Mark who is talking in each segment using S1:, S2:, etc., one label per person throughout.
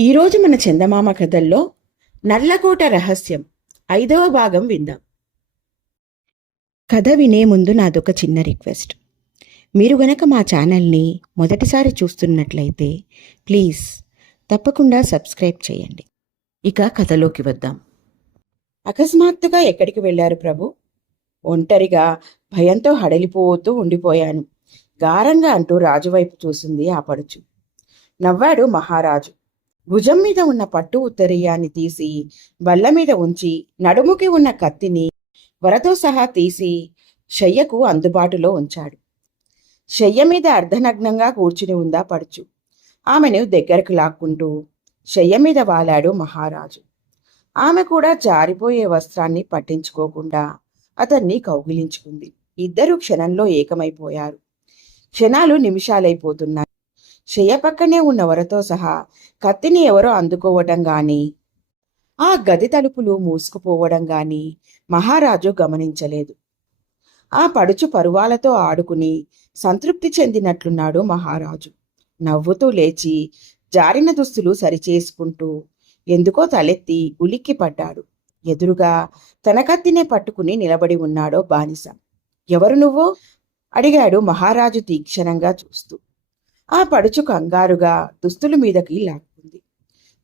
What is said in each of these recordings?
S1: ఈరోజు మన చందమామ కథల్లో నల్లకోట రహస్యం ఐదవ భాగం విందాం. కథ వినే ముందు నాదొక చిన్న రిక్వెస్ట్. మీరు గనక మా ఛానల్ని మొదటిసారి చూస్తున్నట్లయితే ప్లీజ్ తప్పకుండా సబ్స్క్రైబ్ చేయండి. ఇక కథలోకి వద్దాం. అకస్మాత్తుగా ఎక్కడికి వెళ్ళారు ప్రభు? ఒంటరిగా భయంతో హడలిపోతూ ఉండిపోయాను. గారంగా అంటూ రాజువైపు చూసింది ఆ పడుచు. నవ్వాడు మహారాజు. భుజం మీద ఉన్న పట్టు ఉత్తరీయాన్ని తీసి బల్ల మీద ఉంచి నడుముకి ఉన్న కత్తిని వరతో సహా తీసి శయ్యకు అందుబాటులో ఉంచాడు. శయ్య మీద అర్ధనగ్నంగా కూర్చుని ఉందా పడుచు. ఆమెను దగ్గరకు లాక్కుంటూ శయ్య మీద వాలాడు మహారాజు. ఆమె కూడా జారిపోయే వస్త్రాన్ని పట్టించుకోకుండా అతన్ని కౌగిలించుకుంది. ఇద్దరు క్షణంలో ఏకమైపోయారు. క్షణాలు నిమిషాలైపోతున్నాయి. శయ్య పక్కనే ఉన్న వరతో సహా కత్తిని ఎవరో అందుకోవటం గాని ఆ గది తలుపులు మూసుకుపోవడం గాని మహారాజు గమనించలేదు. ఆ పడుచు పరువాలతో ఆడుకుని సంతృప్తి చెందినట్లున్నాడు మహారాజు. నవ్వుతూ లేచి జారిన దుస్తులు సరిచేసుకుంటూ ఎందుకో తలెత్తి ఉలిక్కి పడ్డాడు. ఎదురుగా తన కత్తినే పట్టుకుని నిలబడి ఉన్నాడో బానిస. ఎవరు నువ్వు? అడిగాడు మహారాజు తీక్షణంగా చూస్తూ. ఆ పడుచు కంగారుగా దుస్తుల మీదకి లాక్కుంది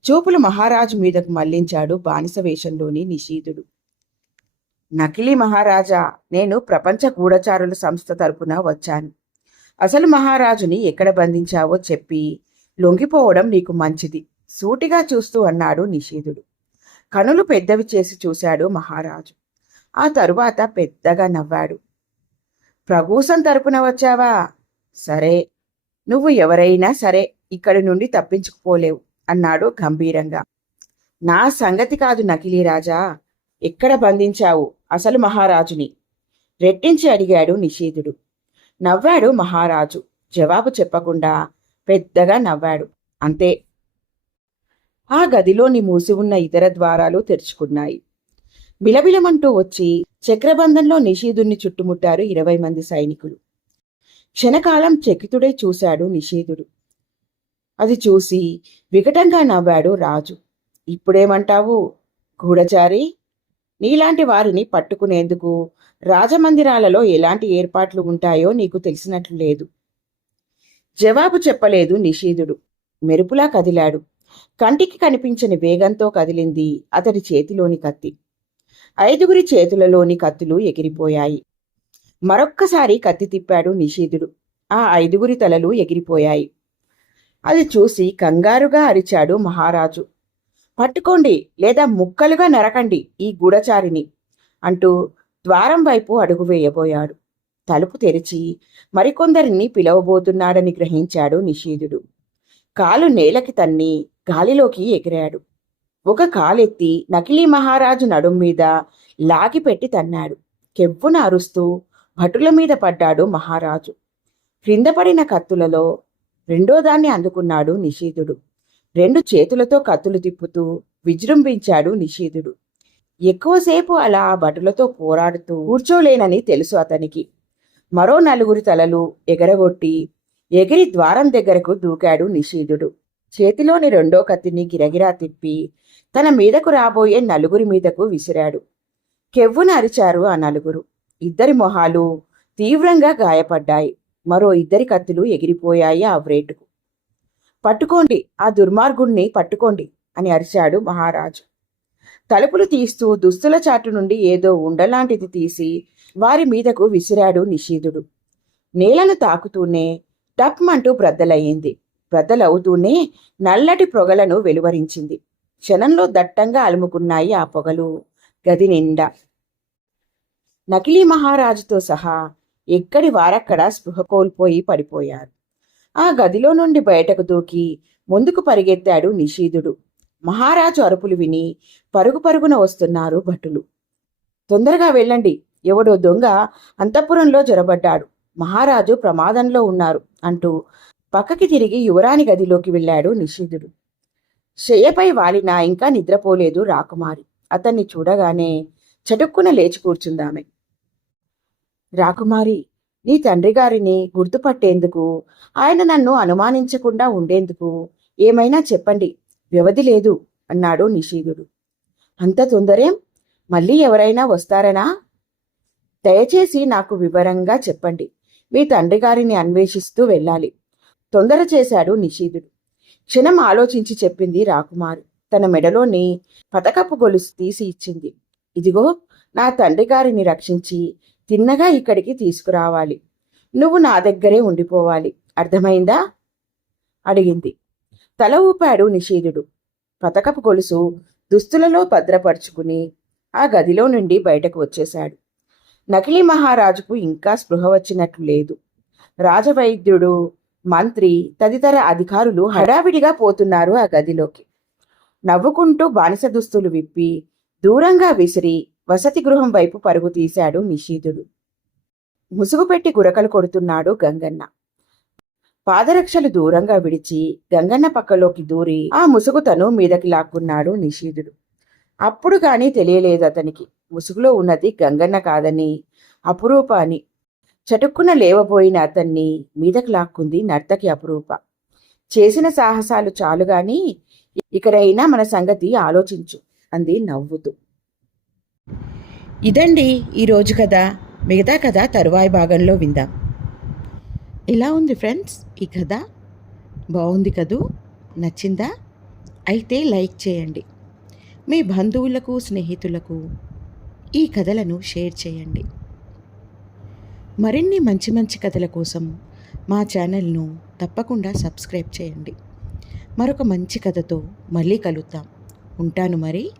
S1: చూపులు మహారాజు మీదకు మళ్ళించాడు బానిస వేషంలోని నిషీధుడు. నకిలీ మహారాజా నేను ప్రపంచ గూఢచారుల సంస్థ తరపున వచ్చాను. అసలు మహారాజుని ఎక్కడ బంధించావో చెప్పి లొంగిపోవడం నీకు మంచిది సూటిగా చూస్తూ అన్నాడు నిషీధుడు. కనులు పెద్దవి చేసి చూశాడు మహారాజు. ఆ తరువాత పెద్దగా నవ్వాడు. ప్రగూసం తరపున వచ్చావా? సరే నువ్వు ఎవరైనా సరే ఇక్కడి నుండి తప్పించుకుపోలేవు అన్నాడు గంభీరంగా. నా సంగతి కాదు నకిలీ రాజా ఎక్కడ బంధించావు? అసలు మహారాజుని? రెట్టించి అడిగాడు నిషేధుడు. నవ్వాడు మహారాజు. జవాబు చెప్పకుండా పెద్దగా నవ్వాడు. అంతే. ఆ గదిలోని మూసి ఉన్న ఇతర ద్వారాలు తెరుచుకున్నాయి. బిలబిలమంటూ వచ్చి చక్రబంధంలో నిషేధుణ్ణి చుట్టుముట్టారు ఇరవై మంది సైనికులు. క్షణకాలం చకితుడై చూశాడు నిషేధుడు. అది చూసి వికటంగా నవ్వాడు రాజు. ఇప్పుడేమంటావు? గూఢచారి! నీలాంటి వారిని పట్టుకునేందుకు రాజమందిరాలలో ఎలాంటి ఏర్పాట్లు ఉంటాయో నీకు తెలిసినట్లు లేదు. జవాబు చెప్పలేదు నిషేధుడు. మెరుపులా కదిలాడు. కంటికి కనిపించని వేగంతో కదిలింది అతడి చేతిలోని కత్తి. ఐదుగురి చేతులలోని కత్తులు ఎగిరిపోయాయి. మరొక్కసారి కత్తి తిప్పాడు నిషేధుడు. ఆ ఐదుగురి తలలు ఎగిరిపోయాయి. అది చూసి కంగారుగా అరిచాడు మహారాజు. పట్టుకోండి లేదా ముక్కలుగా నరకండి ఈ గూఢచారిని అంటూ ద్వారం వైపు అడుగు వేయబోయాడు. తలుపు తెరిచి మరికొందరిని పిలవబోతున్నాడని గ్రహించాడు నిషేధుడు. కాలు నేలకి తన్ని గాలిలోకి ఎగిరాడు. ఒక కాలెత్తి నకిలీ మహారాజు నడుం మీద లాగిపెట్టి తన్నాడు. కెవ్వున అరుస్తూ భటుల మీద పడ్డాడు మహారాజు. క్రింద పడిన కత్తులలో రెండో దాన్ని అందుకున్నాడు నిషీధుడు. రెండు చేతులతో కత్తులు తిప్పుతూ విజృంభించాడు నిషీధుడు. ఎక్కువసేపు అలా ఆ భటులతో పోరాడుతూ కూర్చోలేనని తెలుసు అతనికి. మరో నలుగురి తలలు ఎగరగొట్టి ఎగిరి ద్వారం దగ్గరకు దూకాడు నిషీధుడు. చేతిలోని రెండో కత్తిని గిరగిరా తిప్పి తన మీదకు రాబోయే నలుగురి మీదకు విసిరాడు. కెవ్వున అరిచారు ఆ నలుగురు? ఇద్దరి మొహాలు తీవ్రంగా గాయపడ్డాయి. మరో ఇద్దరి కత్తులు ఎగిరిపోయాయి ఆ వ్రేటుకు పట్టుకోండి ఆ దుర్మార్గుణ్ణి పట్టుకోండి అని అరిచాడు మహారాజు. తలుపులు తీస్తూ దుస్తుల చాటు నుండి ఏదో ఉండలాంటిది తీసి వారి మీదకు విసిరాడు నిషీధుడు. నేలను తాకుతూనే టప్మంటూ బ్రద్దలయ్యింది. బ్రద్దలవుతూనే నల్లటి పొగలను వెలువరించింది. క్షణంలో దట్టంగా అలుముకున్నాయి ఆ పొగలు. గది నిండా నకిలీ మహారాజుతో సహా ఎక్కడి వారక్కడ స్పృహ కోల్పోయి పడిపోయారు. ఆ గదిలో నుండి బయటకు దూకి ముందుకు పరిగెత్తాడు నిషీధుడు. మహారాజు అరుపులు విని పరుగు పరుగున వస్తున్నారు భటులు. తొందరగా వెళ్ళండి. ఎవడో దొంగ అంతఃపురంలో జొరబడ్డాడు. మహారాజు ప్రమాదంలో ఉన్నారు అంటూ పక్కకి తిరిగి యువరాణి గదిలోకి వెళ్ళాడు నిషీధుడు. శయ్యపై వాలిన ఇంకా నిద్రపోలేదు రాకుమారి. అతన్ని చూడగానే చటుక్కున లేచి కూర్చుందామె. రాకుమారి నీ తండ్రి గారిని గుర్తుపట్టేందుకు ఆయన నన్ను అనుమానించకుండా ఉండేందుకు ఏమైనా చెప్పండి. వ్యవధి లేదు అన్నాడు నిషీధుడు. అంత తొందరేం? మళ్ళీ ఎవరైనా వస్తారనా? దయచేసి నాకు వివరంగా చెప్పండి. మీ తండ్రి గారిని అన్వేషిస్తూ వెళ్ళాలి. తొందర చేశాడు నిషీధుడు. క్షణం ఆలోచించి చెప్పింది రాకుమారి. తన మెడలోని పతకపు గొలుసు తీసి ఇచ్చింది. ఇదిగో నా తండ్రి గారిని రక్షించి తిన్నగా ఇక్కడికి తీసుకురావాలి. నువ్వు నా దగ్గరే ఉండిపోవాలి. అర్థమైందా? అడిగింది. తల ఊపాడు నిషేధుడు. పతకపు గొలుసు దుస్తులలో భద్రపరుచుకుని ఆ గదిలో నుండి బయటకు వచ్చేశాడు. నకిలీ మహారాజుకు ఇంకా స్పృహ వచ్చినట్లు లేదు. రాజవైద్యుడు మంత్రి తదితర అధికారులు హడావిడిగా పోతున్నారు ఆ గదిలోకి. నవ్వుకుంటూ బానిస దుస్తులు విప్పి దూరంగా విసిరి వసతి గృహం వైపు పరుగు తీశాడు నిషీధుడు. ముసుగు పెట్టి గురకలు కొడుతున్నాడు గంగన్న. పాదరక్షలు దూరంగా విడిచి గంగన్న పక్కలోకి దూరి ఆ ముసుగు తను మీదకి లాక్కున్నాడు నిషీధుడు. అప్పుడు కానీ తెలియలేదు అతనికి. ముసుగులో ఉన్నది గంగన్న కాదని అపురూప అని చటుక్కున లేవబోయిన అతన్ని మీదకి లాక్కుంది నర్తకి అపురూప. చేసిన సాహసాలు చాలు గాని ఇకరైనా మన సంగతి ఆలోచించు అంది నవ్వుతూ. ఇదండి ఈరోజు కథ. మిగతా కథ తరువాయి భాగంలో విందాం. ఎలా ఉంది ఫ్రెండ్స్ ఈ కథ? బాగుంది కదూ? నచ్చిందా? అయితే లైక్ చేయండి. మీ బంధువులకు స్నేహితులకు ఈ కథలను షేర్ చేయండి. మరిన్ని మంచి మంచి కథల కోసం మా ఛానల్ను తప్పకుండా సబ్స్క్రైబ్ చేయండి. మరొక మంచి కథతో మళ్ళీ కలుద్దాం. ఉంటాను మరి.